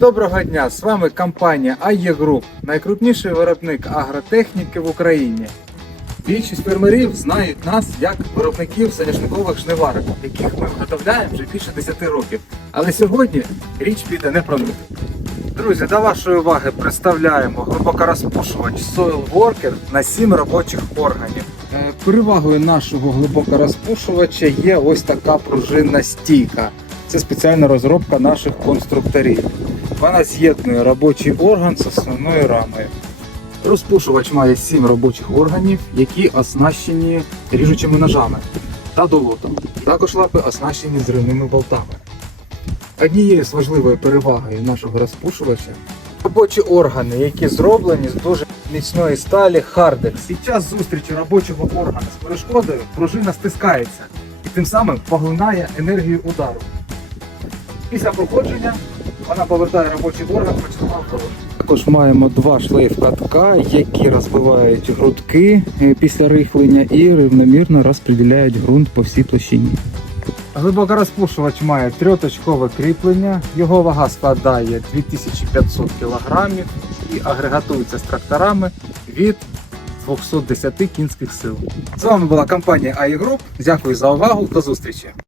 Доброго дня! З вами компанія АЄ Груп, найкрупніший виробник агротехніки в Україні. Більшість фермерів знають нас як виробників соняшникових жниварок, яких ми виготовляємо вже більше 10 років. Але сьогодні річ піде не про них. Друзі, до вашої уваги представляємо глибокорозпушувач Soil Worker на 7 робочих органів. Е, Перевагою нашого глибокорозпушувача є ось така пружинна стійка. Це спеціальна розробка наших конструкторів. Вона з'єднує робочий орган з основною рамою. Розпушувач має 7 робочих органів, які оснащені ріжучими ножами та долотом. Також лапи оснащені зривними болтами. Однією з важливою перевагою нашого розпушувача робочі органи, які зроблені з дуже міцної сталі Hardex. Під час зустрічі робочого органу з перешкодою пружина стискається і тим самим поглинає енергію удару. Після проходження вона повертає робочий орган початкову положення. Також маємо два шлейф-катка, які розбивають грудки е, після рихлення і рівномірно розподіляють ґрунт по всій площині. Глибокорозпушувач має трьоточкове кріплення, його вага складає 2500 кг і агрегатується з тракторами від 210 кінських сил. З вами була компанія AI Group. Дякую за увагу. До зустрічі!